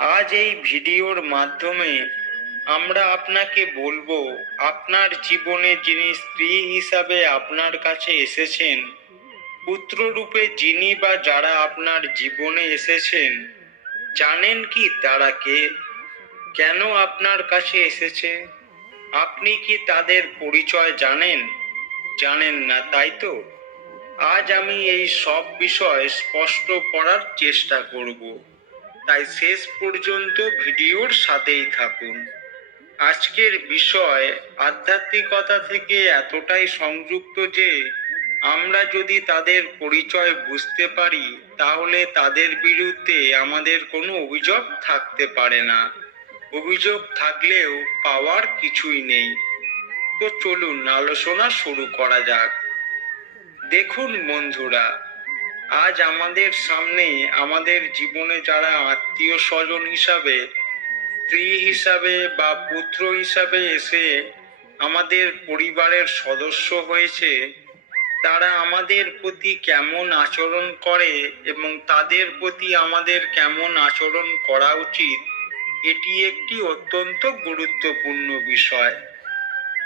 আজ এই ভিডিওর মাধ্যমে আমরা আপনাকে বলব, আপনার জীবনে যিনি স্ত্রী হিসাবে আপনার কাছে এসেছেন, পুত্ররূপে যিনি বা যারা আপনার জীবনে এসেছেন, জানেন কি তারা কে? কেন আপনার কাছে এসেছে? আপনি কি তাদের পরিচয় জানেন? জানেন না, তাই তো? আজ আমি এই সব বিষয় স্পষ্ট করার চেষ্টা করব। তাই শেষ পর্যন্ত ভিডিওর সাথেই থাকুন। আজকের বিষয় আধ্যাত্মিকতা থেকে এতটাই সংযুক্ত যে, আমরা যদি তাদের পরিচয় বুঝতে পারি, তাহলে তাদের বিরুদ্ধে আমাদের কোনো অভিযোগ থাকতে পারে না। অভিযোগ থাকলেও পাওয়ার কিছুই নেই। তো চলুন আলোচনা শুরু করা যাক। দেখুন বন্ধুরা আজ আমাদের সামনে আমাদের জীবনে যারা আত্মীয় স্বজন হিসাবে, স্ত্রী হিসাবে বা পুত্র হিসাবে এসে আমাদের পরিবারের সদস্য হয়েছে, তারা আমাদের প্রতি কেমন আচরণ করে এবং তাদের প্রতি আমাদের কেমন আচরণ করা উচিত, এটি একটি অত্যন্ত গুরুত্বপূর্ণ বিষয়।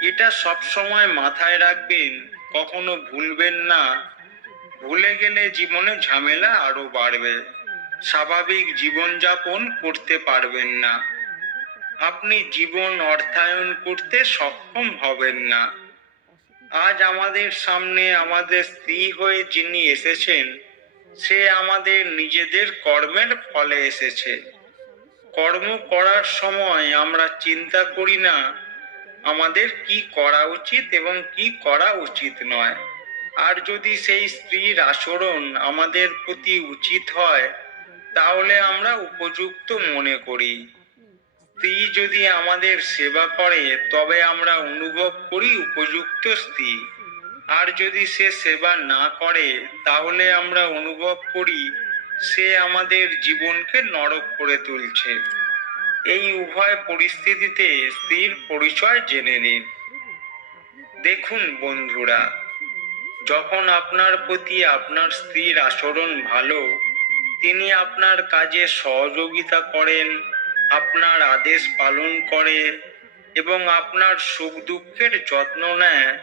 এটা সবসময় মাথায় রাখবেন, কখনো ভুলবেন না। ভুলে গেলে জীবনে ঝামেলা আরও বাড়বে। স্বাভাবিক জীবনযাপন করতে পারবেন না। আপনি জীবন অর্থায়ন করতে সক্ষম হবেন না। আজ আমাদের সামনে আমাদের স্ত্রী হয়ে যিনি এসেছেন, সে আমাদের নিজেদের কর্মের ফলে এসেছে। কর্ম করার সময় আমরা চিন্তা করি না, আমাদের কি করা উচিত এবং কি করা উচিত নয়। আর যদি সেই স্ত্রীর আচরণ আমাদের প্রতি উচিত হয়, তাহলে আমরা উপযুক্ত মনে করি। স্ত্রী যদি আমাদের সেবা করে, তবে আমরা অনুভব করি উপযুক্ত স্ত্রী। আর যদি সে সেবা না করে, তাহলে আমরা অনুভব করি সে আমাদের জীবনকে নরক করে তুলছে। এই উভয় পরিস্থিতিতে স্ত্রীর পরিচয় জেনে নিন। দেখুন বন্ধুরা যখন আপনার প্রতি আপনার স্ত্রীর আচরণ ভালো, তিনি আপনার কাজে সহযোগিতা করেন, আপনার আদেশ পালন করে এবং আপনার সুখ দুঃখের যত্ন নেয়,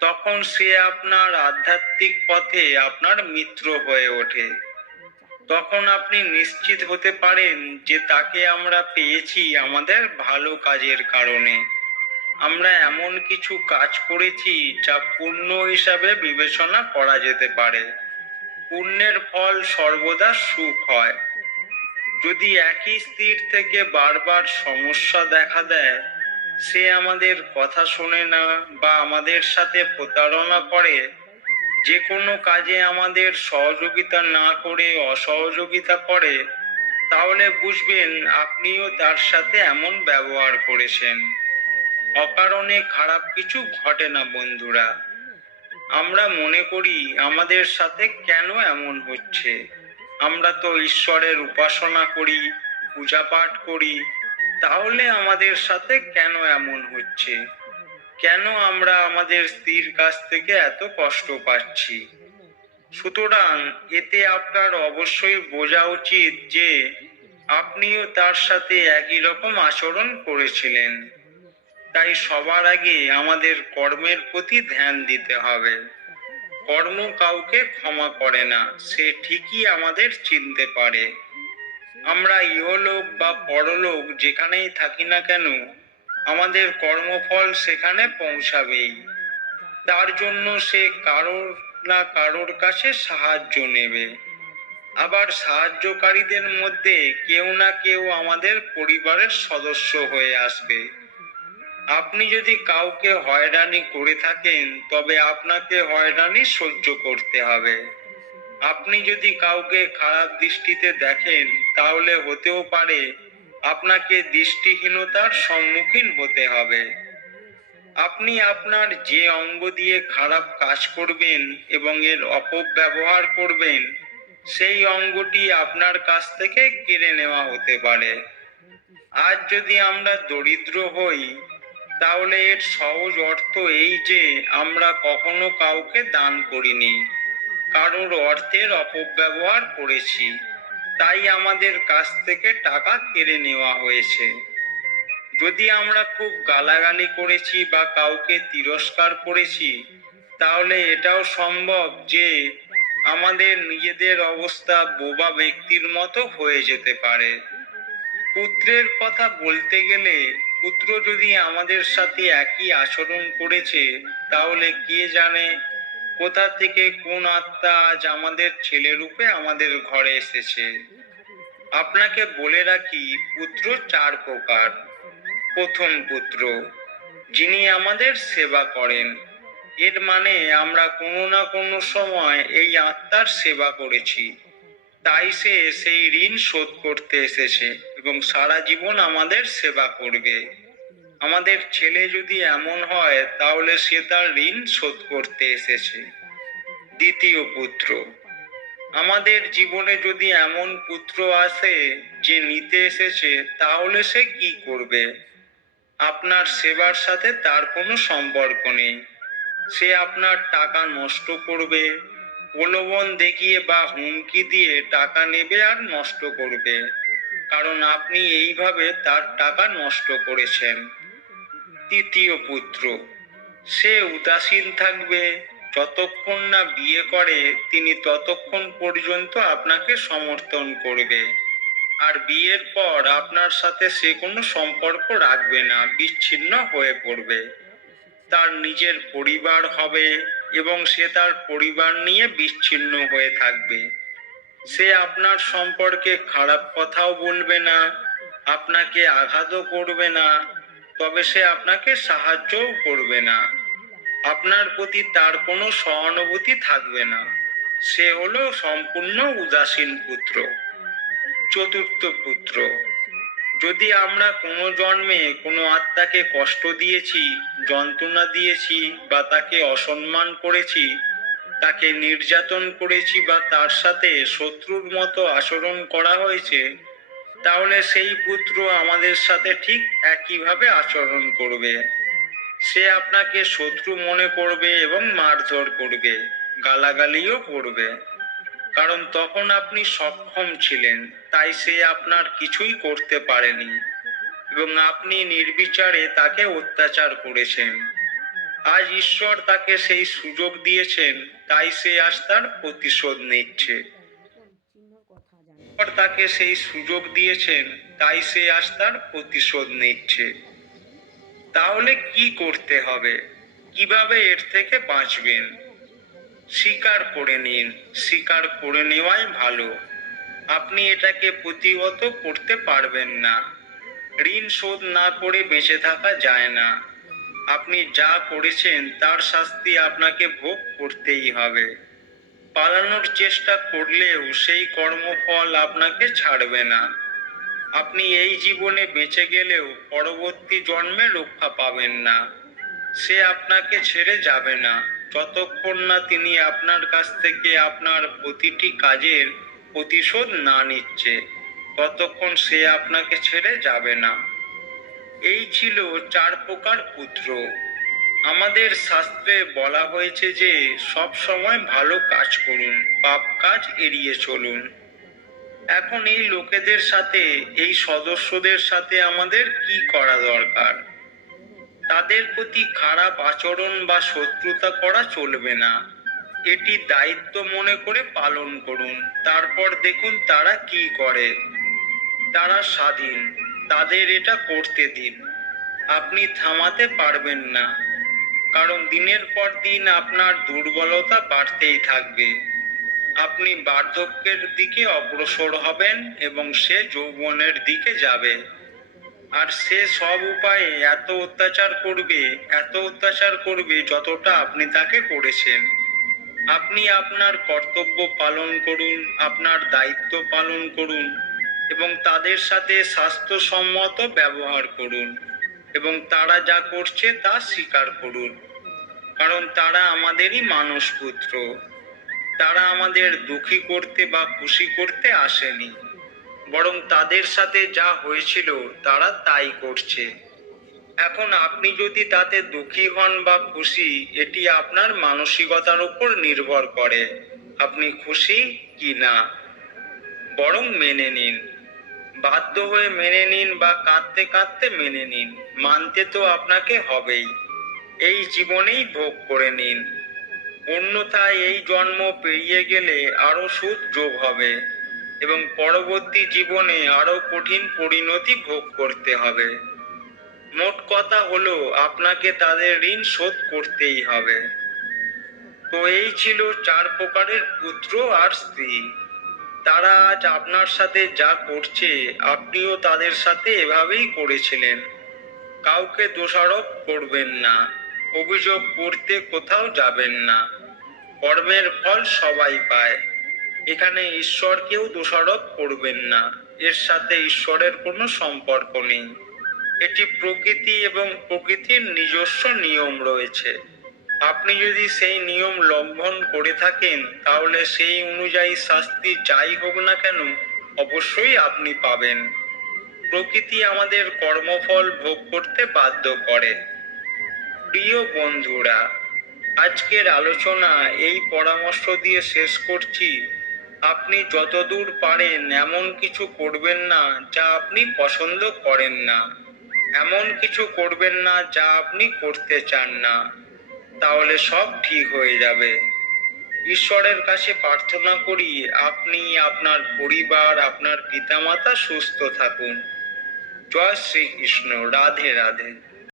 তখন সে আপনার আধ্যাত্মিক পথে আপনার মিত্র হয়ে ওঠে। তখন আপনি নিশ্চিত হতে পারেন যে তাকে আমরা পেয়েছি আমাদের ভালো কাজের কারণে। আমরা এমন কিছু কাজ করেছি যা পুণ্য হিসাবে বিবেচনা করা যেতে পারে। পুণ্যের ফল সর্বদা সুখ হয়। যদি একই স্থির থেকে বারবার সমস্যা দেখা দেয়, সে আমাদের কথা শোনে না বা আমাদের সাথে প্রতারণা করে যে কোনো কাজে আমাদের সহযোগিতা না করে অসহযোগিতা করে, তাহলে বুঝবেন আপনিও তার সাথে এমন ব্যবহার করেছেন। অকারণে খারাপ কিছু ঘটে না, বন্ধুরা। আমরা মনে করি, আমাদের সাথে কেন এমন হচ্ছে? আমরা তো ঈশ্বরের উপাসনা করি পূজা পাঠ করি, তাহলে আমাদের সাথে কেন এমন হচ্ছে? কেন আমরা আমাদের স্ত্রীর কাছ থেকে এত কষ্ট পাচ্ছি? সুতরাং এতে আপনার অবশ্যই বোঝা উচিত যে, আপনিও তার সাথে একই রকম আচরণ করেছিলেন। তাই সবার আগে আমাদের কর্মের প্রতি ধ্যান দিতে হবে। কর্ম কাউকে ক্ষমা করে না, সে ঠিকই আমাদের চিনতে পারে। আমরা ইহলোক বা পরলোক যেখানেই থাকি না কেন, আমাদের কর্মফল সেখানে পৌঁছাবেই। তার জন্য সে কারোর না কারোর কাছে সাহায্য নেবে। আবার সাহায্যকারীদের মধ্যে কেউ না কেউ আমাদের পরিবারের সদস্য হয়ে আসবে। আপনি যদি কাউকে হয়রানি করে থাকেন, তবে আপনাকে হয়রানি সহ্য করতে হবে। আপনি যদি কাউকে খারাপ দৃষ্টিতে দেখেন, তাহলে হতেও পারে আপনাকে দৃষ্টিহীনতার সম্মুখীন হতে হবে। আপনি আপনার যে অঙ্গ দিয়ে খারাপ কাজ করবেন এবং এর অপব্যবহার করবেন, সেই অঙ্গটি আপনার কাছ থেকে কেড়ে নেওয়া হতে পারে। আজ যদি আমরা দরিদ্র হই তাহলে এর সহজ অর্থ এই যে, আমরা কখনো কাউকে দান করিনি। কারোর অর্থের অপব্যবহার করেছি। তাই আমাদের কাছ থেকে টাকা কেড়ে নেওয়া হয়েছে। যদি আমরা খুব গালাগালি করেছি বা কাউকে তিরস্কার করেছি, তাহলে এটাও সম্ভব যে, আমাদের নিজেদের অবস্থা বোবা ব্যক্তির মতো হয়ে যেতে পারে। পুত্রের কথা বলতে গেলে পুত্র যদি আমাদের সাথে একই আচরণ করেছে, তাহলে কে জানে কোথা থেকে কোন আত্মা আজ আমাদের ছেলে রূপে আমাদের ঘরে এসেছে? আপনাকে বলে রাখি, পুত্র চার প্রকার। প্রথম পুত্র, যিনি আমাদের সেবা করেন। এর মানে আমরা কোনো না কোনো সময় এই আত্মার সেবা করেছি। তাই সে সেই ঋণ শোধ করতে এসেছে। এবং সারা জীবন আমাদের সেবা করবে। আমাদের ছেলে যদি এমন হয়, তাহলে সে তার ঋণ শোধ করতে এসেছে। দ্বিতীয় পুত্র, আমাদের জীবনে যদি এমন পুত্র আসে যে নিতে এসেছে, তাহলে সে কি করবে? আপনার সেবার সাথে তার কোনো সম্পর্ক নেই। সে আপনার টাকা নষ্ট করবে, প্রলোভন দেখিয়ে বা হুমকি দিয়ে টাকা নেবে আর নষ্ট করবে। কারণ আপনি এইভাবে তার টাকা নষ্ট করেছেন। তৃতীয় পুত্র, সে উদাসীন থাকবে। যতক্ষণ না বিয়ে করে, তিনি ততক্ষণ পর্যন্ত আপনাকে সমর্থন করবে। আর বিয়ের পর আপনার সাথে সে কোনো সম্পর্ক রাখবে না, বিচ্ছিন্ন হয়ে পড়বে। তার নিজের পরিবার হবে এবং সে তার পরিবার নিয়ে বিচ্ছিন্ন হয়ে থাকবে। সে আপনার সম্পর্কে খারাপ কথাও বলবে না, আপনাকে আঘাতও করবে না, তবে সে আপনাকে সাহায্যও করবে না। আপনার প্রতি তার কোনো সহানুভূতি থাকবে না। সে হলো সম্পূর্ণ উদাসীন পুত্র, চতুর্থ পুত্র। যদি আমরা কোনো জন্মে কোনো আত্মাকে কষ্ট দিয়েছি, যন্ত্রণা দিয়েছি বা তাকে অসম্মান করেছি তাকে নির্যাতন করেছি বা তার সাথে শত্রুর মতো আচরণ করা হয়েছে, তাহলে সেই পুত্র আমাদের সাথে ঠিক একইভাবে আচরণ করবে। সে আপনাকে শত্রু মনে করবে এবং মারধর করবে, গালাগালিও করবে। কারণ তখন আপনি সক্ষম ছিলেন, তাই সে আপনার কিছুই করতে পারেনি এবং আপনি নির্বিচারে তাকে অত্যাচার করেছেন। আজ ঈশ্বর তাকে সেই সুযোগ দিয়েছেন, তাই সে আজ তার প্রতিশোধ নিচ্ছে। তাকে সেই সুযোগ দিয়েছেন, তাই সে আজ তার প্রতিশোধ নিচ্ছে। তাহলে কি করতে হবে? কীভাবে এর থেকে বাঁচবেন? স্বীকার করে নিন, স্বীকার করে নেওয়াই ভালো। আপনি এটাকে প্রতিহত করতে পারবেন না। ঋণ শোধ না করে বেঁচে থাকা যায় না। আপনি যা করেছেন, তার শাস্তি আপনাকে ভোগ করতেই হবে। পালানোর চেষ্টা করলেও সেই কর্মফল আপনাকে ছাড়বে না। আপনি এই জীবনে বেঁচে গেলেও পরবর্তী জন্মে রক্ষা পাবেন না। সে আপনাকে ছেড়ে যাবে না। যতক্ষণ না তিনি আপনার কাছ থেকে আপনার প্রতিটি কাজের প্রতিশোধ না নিচ্ছে, ততক্ষণ সে আপনাকে ছেড়ে যাবে না। এই ছিল চার প্রকার পুত্র। আমাদের শাস্ত্রে বলা হয়েছে যে, সব সময় ভালো কাজ করুন, পাপ কাজ এড়িয়ে চলুন। এখন এই লোকেদের সাথে, এই সদস্যদের সাথে আমাদের কি করা দরকার? তাদের প্রতি খারাপ আচরণ বা শত্রুতা করা চলবে না। এটি দায়িত্ব মনে করে পালন করুন। তারপর দেখুন তারা কি করে। তারা স্বাধীন। তাদের এটা করতে দিন। আপনি থামাতে পারবেন না। কারণ দিনের পর দিন আপনার দুর্বলতা বাড়তেই থাকবে। আপনি বার্ধক্যের দিকে অগ্রসর হবেন এবং সে যৌবনের দিকে যাবে। আর সে সব উপায়ে এত অত্যাচার করবে, এত অত্যাচার করবে যতটা আপনি তাকে করেছেন। আপনি আপনার কর্তব্য পালন করুন, আপনার দায়িত্ব পালন করুন এবং তাদের সাথে স্বাস্থ্যসম্মত ব্যবহার করুন। এবং তারা যা করছে তা স্বীকার করুন। কারণ তারা আমাদেরই মানুষ পুত্র। তারা আমাদের দুঃখী করতে বা খুশি করতে আসেনি। বরং তাদের সাথে যা হয়েছিল তারা তাই করছে। এখন আপনি যদি তাতে দুঃখী হন বা খুশি, এটি আপনার মানসিকতার উপর নির্ভর করে। আপনি খুশি কি না? বরং মেনে নিন। বাধ্য হয়ে মেনে নিন বা কাঁদতে কাঁদতে মেনে নিন, মানতে তো আপনাকে হবেই। এই জীবনেই ভোগ করে নিন। অন্যথায় এই জন্ম পেরিয়ে গেলে আরও সুদ যোগ হবে এবং পরবর্তী জীবনে আরও কঠিন পরিণতি ভোগ করতে হবে। মোট কথা হলো, আপনাকে তাদের ঋণ শোধ করতেই হবে। তো এই ছিল চার প্রকারের পুত্র আর স্ত্রী। তারা আজ আপনার সাথে যা করছে, আপনিও তাদের সাথে এভাবেই করেছিলেন। কাউকে দোষারোপ করবেন না, অভিযোগ করতে কোথাও যাবেন না। কর্মের ফল সবাই পায়। এখানে ঈশ্বরকেও দোষারোপ করবেন না, এর সাথে ঈশ্বরের কোনো সম্পর্ক নেই। এটি প্রকৃতি এবং প্রকৃতির নিজস্ব নিয়ম রয়েছে। আপনি যদি সেই নিয়ম লঙ্ঘন করে থাকেন, তাহলে সেই অনুযায়ী শাস্তি যাই হোক না কেন, অবশ্যই আপনি পাবেন। প্রকৃতি আমাদের কর্মফল ভোগ করতে বাধ্য করে। প্রিয় বন্ধুরা, আজকের আলোচনা এই পরামর্শ দিয়ে শেষ করছি। আপনি যতদূর পারেন এমন কিছু করবেন না যা আপনি পছন্দ করেন না। এমন কিছু করবেন না যা আপনি করতে চান না। তাহলে সব ঠিক হয়ে যাবে। ঈশ্বরের কাছে প্রার্থনা করি, আপনি আপনার পরিবার, আপনার পিতামাতা সুস্থ থাকুন। জয় শ্রীকৃষ্ণ। রাধে রাধে।